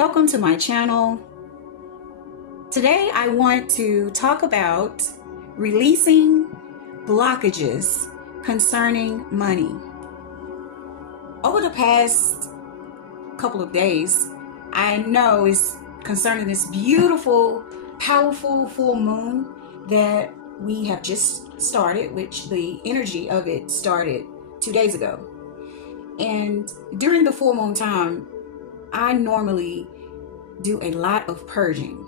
Welcome to my channel. Today I want to talk about releasing blockages concerning money. Over the past couple of days, I know it's concerning this beautiful, powerful full moon that we have just started, which the energy of it started 2 days ago. And during the full moon time, I normally do a lot of purging.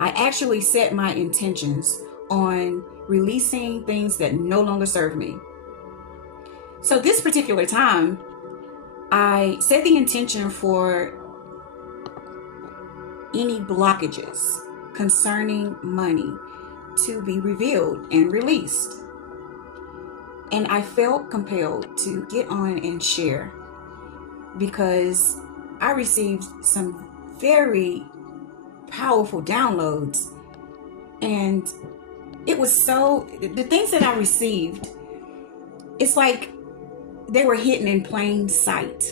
I actually set my intentions on releasing things that no longer serve me. So this particular time, I set the intention for any blockages concerning money to be revealed and released. And I felt compelled to get on and share because I received some very powerful downloads, and it was the things that I received, it's like they were hidden in plain sight.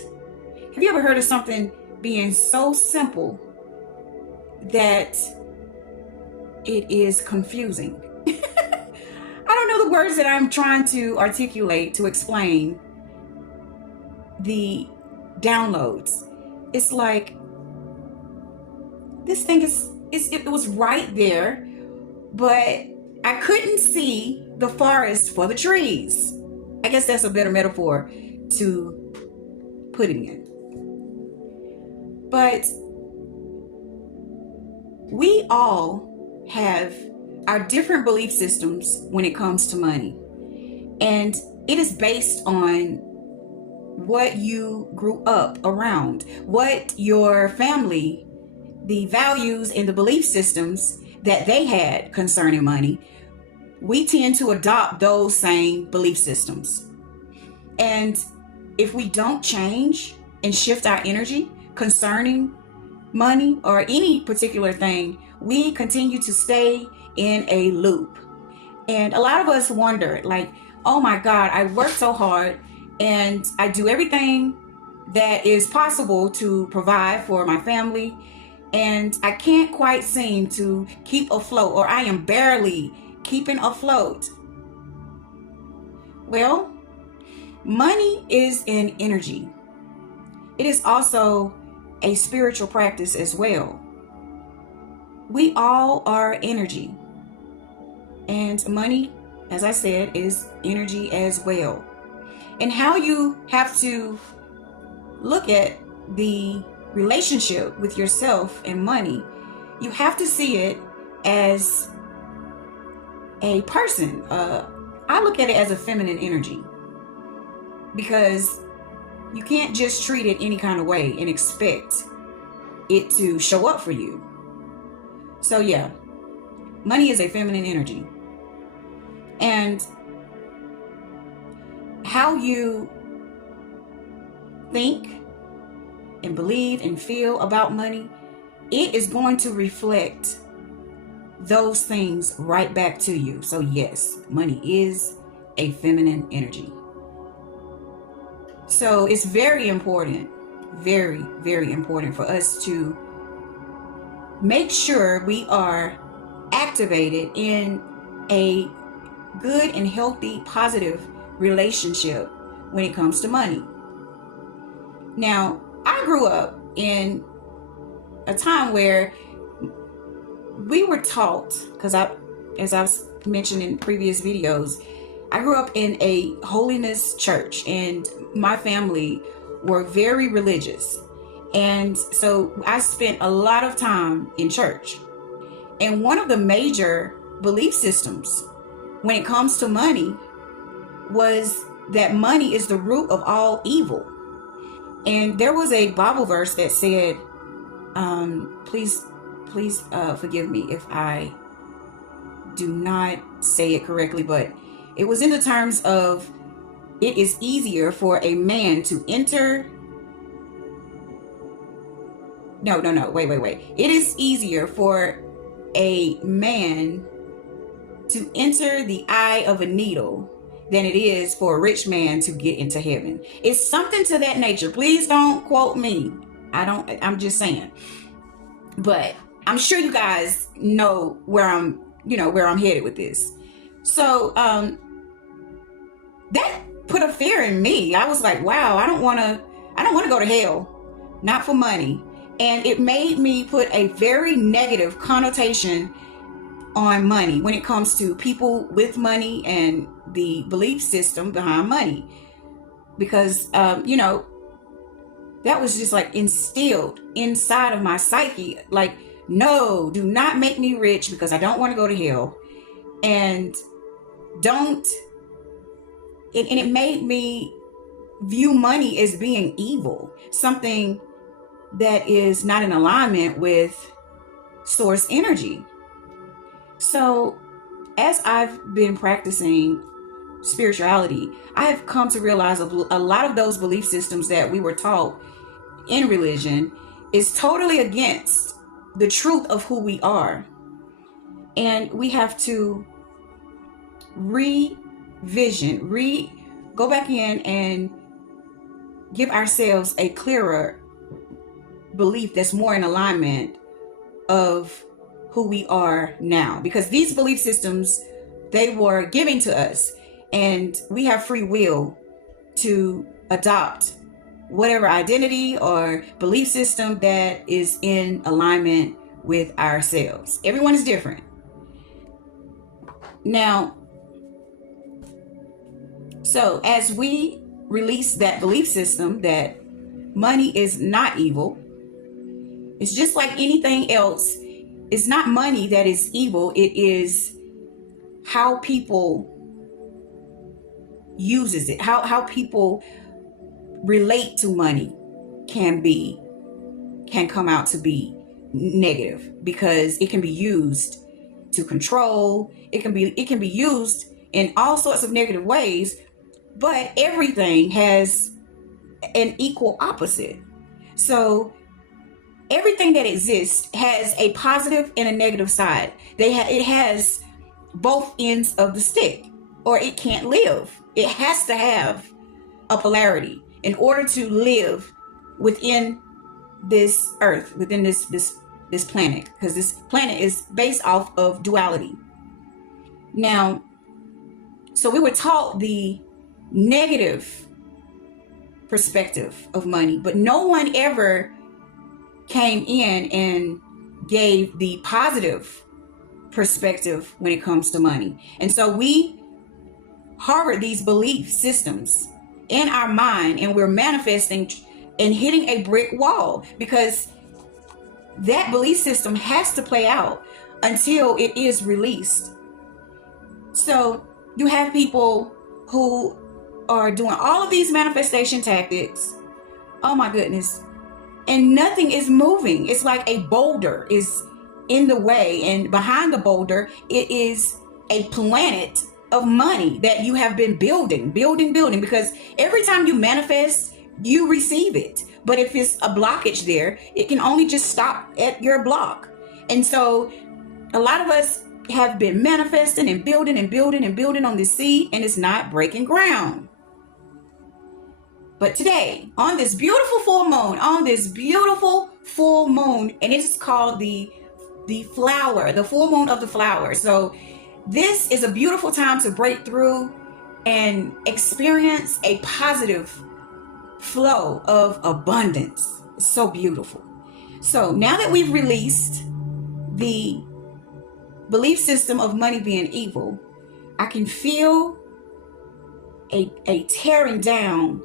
Have you ever heard of something being so simple that it is confusing? I don't know the words that I'm trying to articulate to explain the downloads. It's like this thing it was right there, but I couldn't see the forest for the trees. I guess that's a better metaphor to put it in. But we all have our different belief systems when it comes to money. And it is based on what you grew up around, what your family, the values and the belief systems that they had concerning money. We tend to adopt those same belief systems. And if we don't change and shift our energy concerning money or any particular thing, we continue to stay in a loop. And a lot of us wonder, like, oh my God, I work so hard and I do everything that is possible to provide for my family, and I can't quite seem to keep afloat, or I am barely keeping afloat. Well, money is an energy. It is also a spiritual practice as well. We all are energy, and money, as I said, is energy as well. And how you have to look at the relationship with yourself and money, you have to see it as a person. I look at it as a feminine energy, because you can't just treat it any kind of way and expect it to show up for you. So yeah, money is a feminine energy. And how you think and believe and feel about money, it is going to reflect those things right back to you. So yes, money is a feminine energy. So it's very important, very, very important for us to make sure we are activated in a good and healthy, positive relationship when it comes to money. Now, I grew up in a time where we were taught, because as I've mentioned in previous videos, I grew up in a holiness church, and my family were very religious. And so I spent a lot of time in church. And one of the major belief systems when it comes to money was that money is the root of all evil. And there was a Bible verse that said, please forgive me if I do not say it correctly, but it was in the terms of, it is easier for a man to enter. No, wait. It is easier for a man to enter the eye of a needle than it is for a rich man to get into heaven. It's something to that nature. Please don't quote me. I'm just saying. But I'm sure you guys know where I'm headed with this. So that put a fear in me. I was like, wow, I don't want to go to hell, not for money. And it made me put a very negative connotation on money when it comes to people with money and the belief system behind money. Because, that was just like instilled inside of my psyche. Like, no, do not make me rich because I don't want to go to hell. And it made me view money as being evil, something that is not in alignment with source energy. So as I've been practicing spirituality, I have come to realize a lot of those belief systems that we were taught in religion is totally against the truth of who we are. And we have to go back in and give ourselves a clearer belief that's more in alignment of who we are now. Because these belief systems, they were given to us, and we have free will to adopt whatever identity or belief system that is in alignment with ourselves. Everyone is different. Now, so as we release that belief system that money is not evil, it's just like anything else. It's not money that is evil. It is how people uses it, how people relate to money can come out to be negative, because it can be used to control. It can be used in all sorts of negative ways, but everything has an equal opposite. So everything that exists has a positive and a negative side. It has both ends of the stick, or it can't live. It has to have a polarity in order to live within this earth, within this planet, because this planet is based off of duality. Now, so we were taught the negative perspective of money, but no one ever came in and gave the positive perspective when it comes to money. And so we harbor these belief systems in our mind, and we're manifesting and hitting a brick wall, because that belief system has to play out until it is released. So you have people who are doing all of these manifestation tactics. Oh my goodness. And nothing is moving. It's like a boulder is in the way, and behind the boulder, it is a planet of money that you have been building, because every time you manifest, you receive it. But if it's a blockage there, it can only just stop at your block. And so a lot of us have been manifesting and building on this seed, and it's not breaking ground. But today, on this beautiful full moon, and it's called the flower, the full moon of the flower. So this is a beautiful time to break through and experience a positive flow of abundance. It's so beautiful. So now that we've released the belief system of money being evil, I can feel a tearing down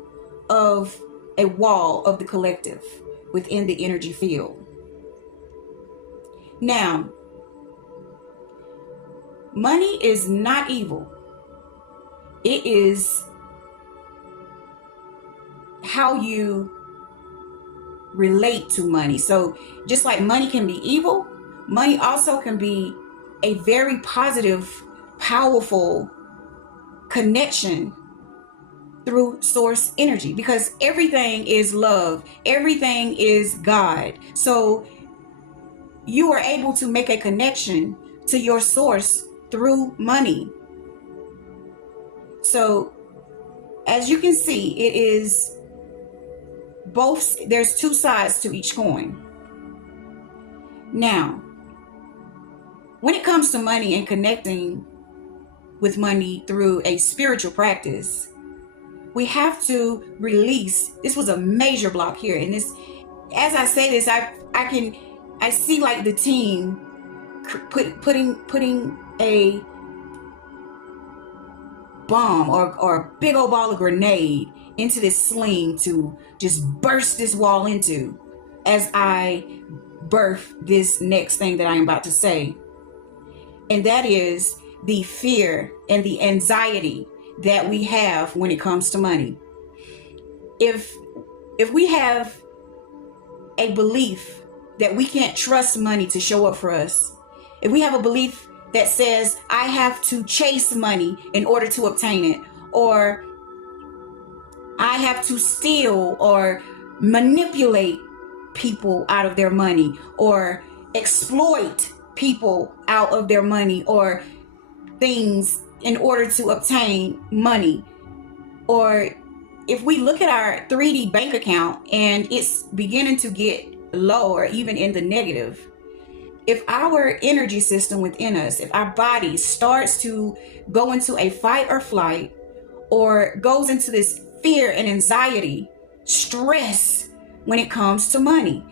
of a wall of the collective within the energy field. Now, money is not evil. It is how you relate to money. So just like money can be evil, money also can be a very positive, powerful connection through source energy, because everything is love, everything is God. So you are able to make a connection to your source through money. So as you can see, it is both, there's two sides to each coin. Now, when it comes to money and connecting with money through a spiritual practice, we have to release. This was a major block here. And this, as I say this, I see like the team putting a bomb or a big old ball of grenade into this sling to just burst this wall into as I birth this next thing that I am about to say. And that is the fear and the anxiety that we have when it comes to money. If we have a belief that we can't trust money to show up for us, if we have a belief that says I have to chase money in order to obtain it, or I have to steal or manipulate people out of their money, or exploit people out of their money or things in order to obtain money, or if we look at our 3D bank account and it's beginning to get low or even in the negative, if our energy system within us, if our body starts to go into a fight or flight, or goes into this fear and anxiety, stress when it comes to money,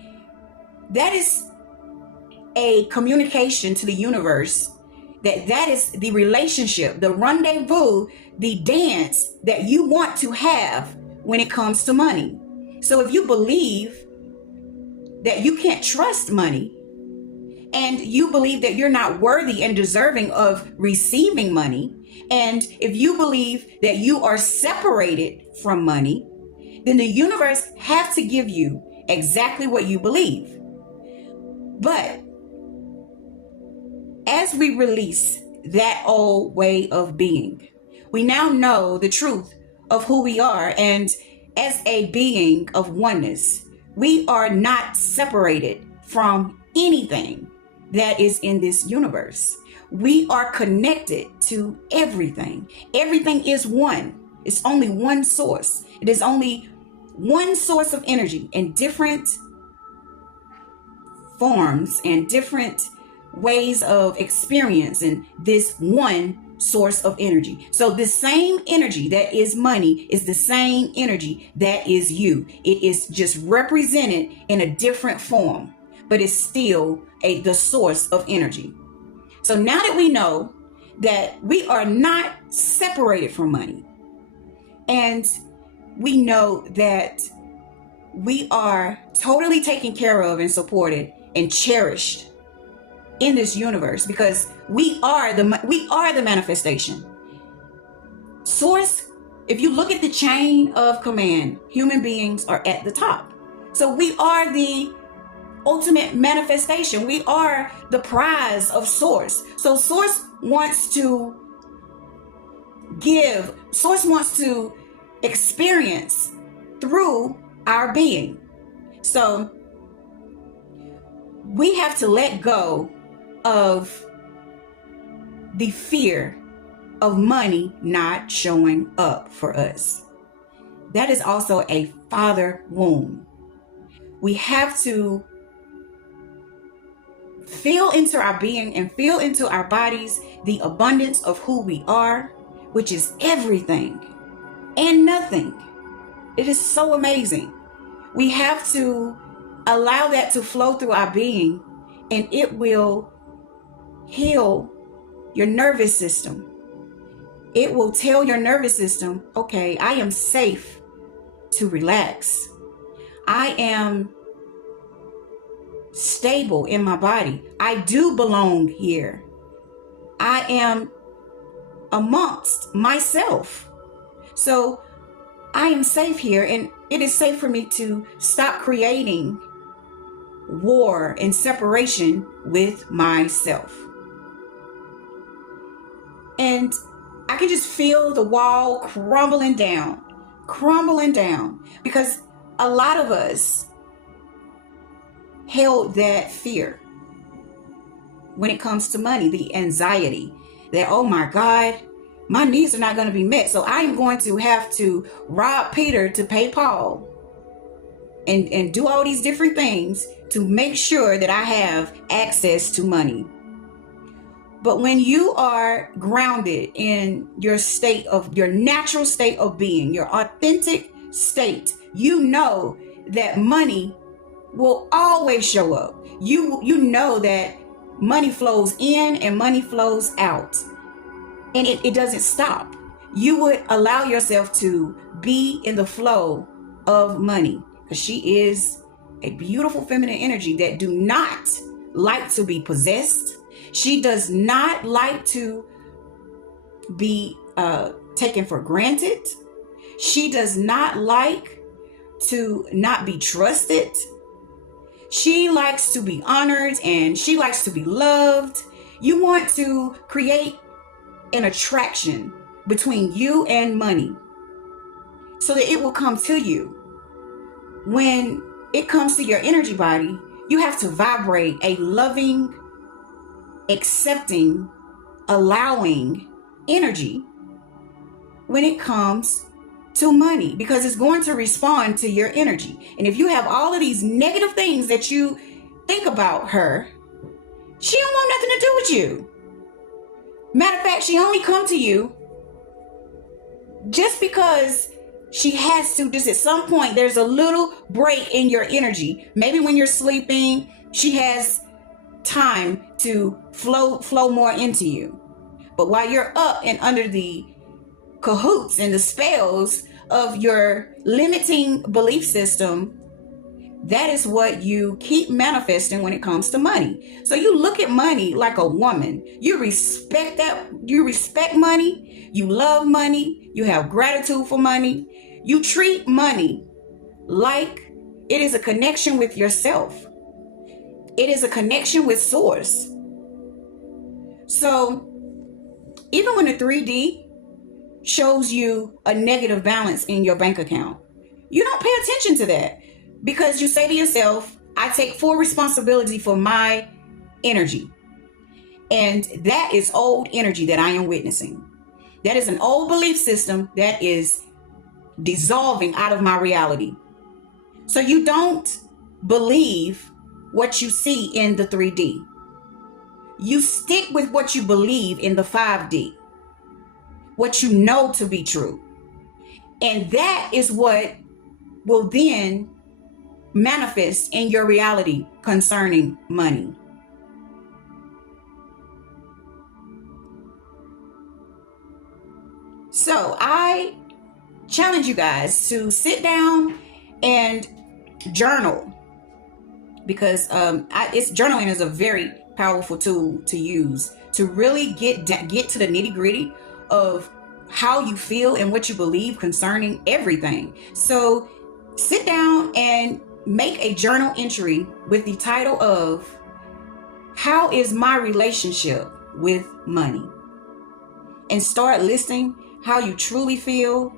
that is a communication to the universe that is the relationship, the rendezvous, the dance that you want to have when it comes to money. So if you believe that you can't trust money, and you believe that you're not worthy and deserving of receiving money, and if you believe that you are separated from money, then the universe has to give you exactly what you believe. But as we release that old way of being, we now know the truth of who we are. And as a being of oneness, we are not separated from anything that is in this universe. We are connected to everything. Everything is one. It's only one source. It is only one source of energy in different forms and different ways of experiencing this one source of energy. So the same energy that is money is the same energy that is you. It is just represented in a different form, but it's still the source of energy. So now that we know that we are not separated from money, and we know that we are totally taken care of and supported and cherished in this universe, because we are the manifestation. Source, if you look at the chain of command, human beings are at the top. So we are the ultimate manifestation. We are the prize of source. So source wants to give, source wants to experience through our being. So we have to let go of the fear of money not showing up for us. That is also a father wound. We have to feel into our being and feel into our bodies the abundance of who we are, which is everything and nothing. It is so amazing. We have to allow that to flow through our being, and it will heal your nervous system. It will tell your nervous system, okay, I am safe to relax. I am stable in my body. I do belong here. I am amongst myself. So I am safe here, and it is safe for me to stop creating war and separation with myself. And I can just feel the wall crumbling down, because a lot of us held that fear when it comes to money, the anxiety that, oh my God, my needs are not going to be met, so I am going to have to rob Peter to pay Paul. and do all these different things to make sure that I have access to money. But when you are grounded in your natural state of being, your authentic state, you know that money will always show up. You know that money flows in and money flows out, and it doesn't stop. You would allow yourself to be in the flow of money, because she is a beautiful feminine energy that do not like to be possessed. She does not like to be taken for granted. She does not like to not be trusted. She likes to be honored and she likes to be loved. You want to create an attraction between you and money so that it will come to you. When it comes to your energy body, you have to vibrate a loving, accepting, allowing energy when it comes to money, because it's going to respond to your energy. And if you have all of these negative things that you think about her, she don't want nothing to do with you. Matter of fact, she only come to you just because she has to. Just at some point, there's a little break in your energy. Maybe when you're sleeping, she has time to flow more into you. But while you're up and under the cahoots and the spells of your limiting belief system, that is what you keep manifesting when it comes to money. So you look at money like a woman. You respect that. You respect money. You love money. You have gratitude for money. You treat money like it is a connection with yourself. It is a connection with source. So even when the 3D shows you a negative balance in your bank account, you don't pay attention to that, because you say to yourself, I take full responsibility for my energy. And that is old energy that I am witnessing. That is an old belief system that is dissolving out of my reality. So you don't believe what you see in the 3D. You stick with what you believe in the 5D, what you know to be true. And that is what will then manifest in your reality concerning money. So I challenge you guys to sit down and journal, because journaling is a very powerful tool to use to really get to the nitty-gritty of how you feel and what you believe concerning everything. So sit down and make a journal entry with the title of, how is my relationship with money? And start listing how you truly feel,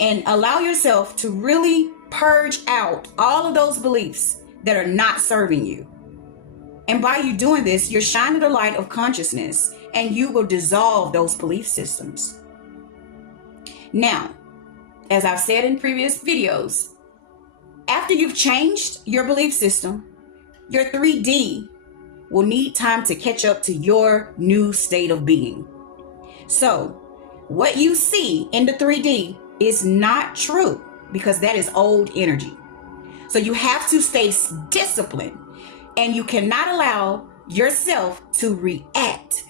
and allow yourself to really purge out all of those beliefs that are not serving you. And by you doing this, you're shining the light of consciousness, and you will dissolve those belief systems. Now, as I've said in previous videos, after you've changed your belief system, your 3D will need time to catch up to your new state of being. So what you see in the 3D is not true, because that is old energy. So you have to stay disciplined, and you cannot allow yourself to react.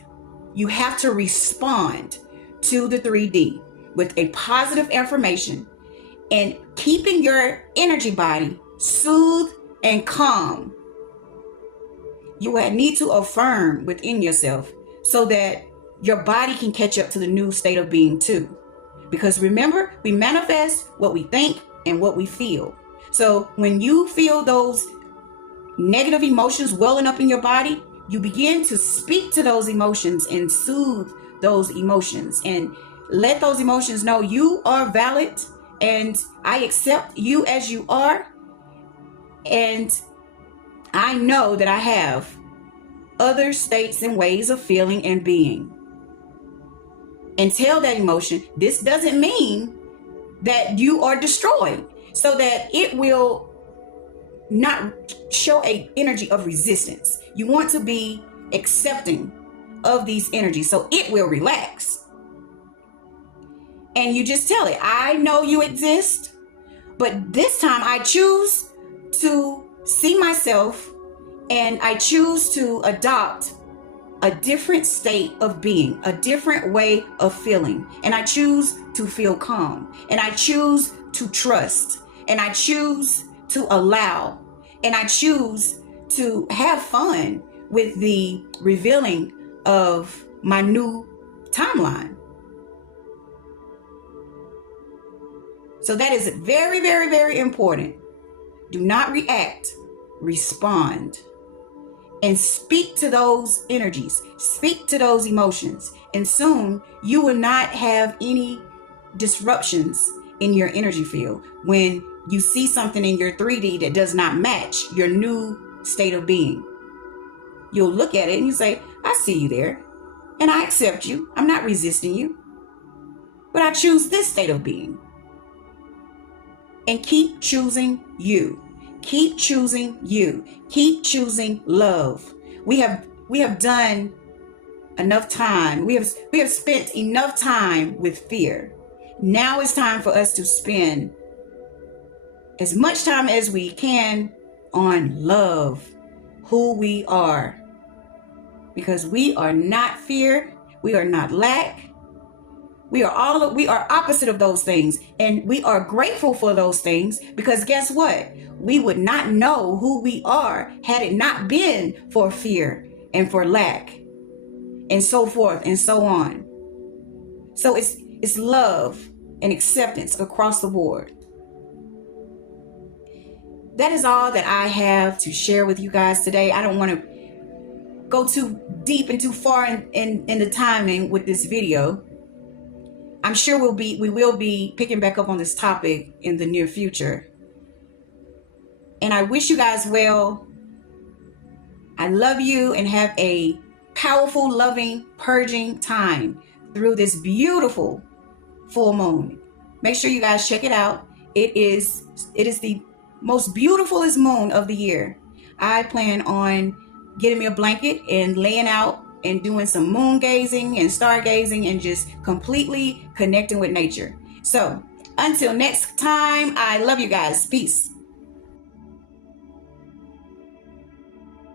You have to respond to the 3D with a positive affirmation, and keeping your energy body soothed and calm. You will need to affirm within yourself so that your body can catch up to the new state of being too. Because remember, we manifest what we think and what we feel. So when you feel those negative emotions welling up in your body, you begin to speak to those emotions and soothe those emotions, and let those emotions know you are valid, and I accept you as you are, and I know that I have other states and ways of feeling and being. And tell that emotion, this doesn't mean that you are destroyed. so that it will not show a energy of resistance. You want to be accepting of these energies so it will relax. And you just tell it, I know you exist, but this time I choose to see myself, and I choose to adopt a different state of being, a different way of feeling. And I choose to feel calm, and I choose to trust, and I choose to allow, and I choose to have fun with the revealing of my new timeline. So that is very, very, very important. Do not react, respond. And speak to those energies, speak to those emotions, and soon you will not have any disruptions in your energy field when you see something in your 3D that does not match your new state of being. You'll look at it and you say, I see you there, and I accept you. I'm not resisting you, but I choose this state of being. And keep choosing you. Keep choosing you. Keep choosing love. We have done enough time. We have spent enough time with fear. Now it's time for us to spend as much time as we can on love, who we are. Because we are not fear. We are not lack. We are opposite of those things, and we are grateful for those things, because guess what? We would not know who we are had it not been for fear and for lack and so forth and so on. So it's love and acceptance across the board. That is all that I have to share with you guys today. I don't want to go too deep and too far in the timing with this video. I'm sure we will be picking back up on this topic in the near future. And I wish you guys well. I love you, and have a powerful, loving, purging time through this beautiful full moon. Make sure you guys check it out. It is the most beautifulest moon of the year. I plan on getting me a blanket and laying out and doing some moon gazing and stargazing and just completely connecting with nature. So until next time, I love you guys. Peace.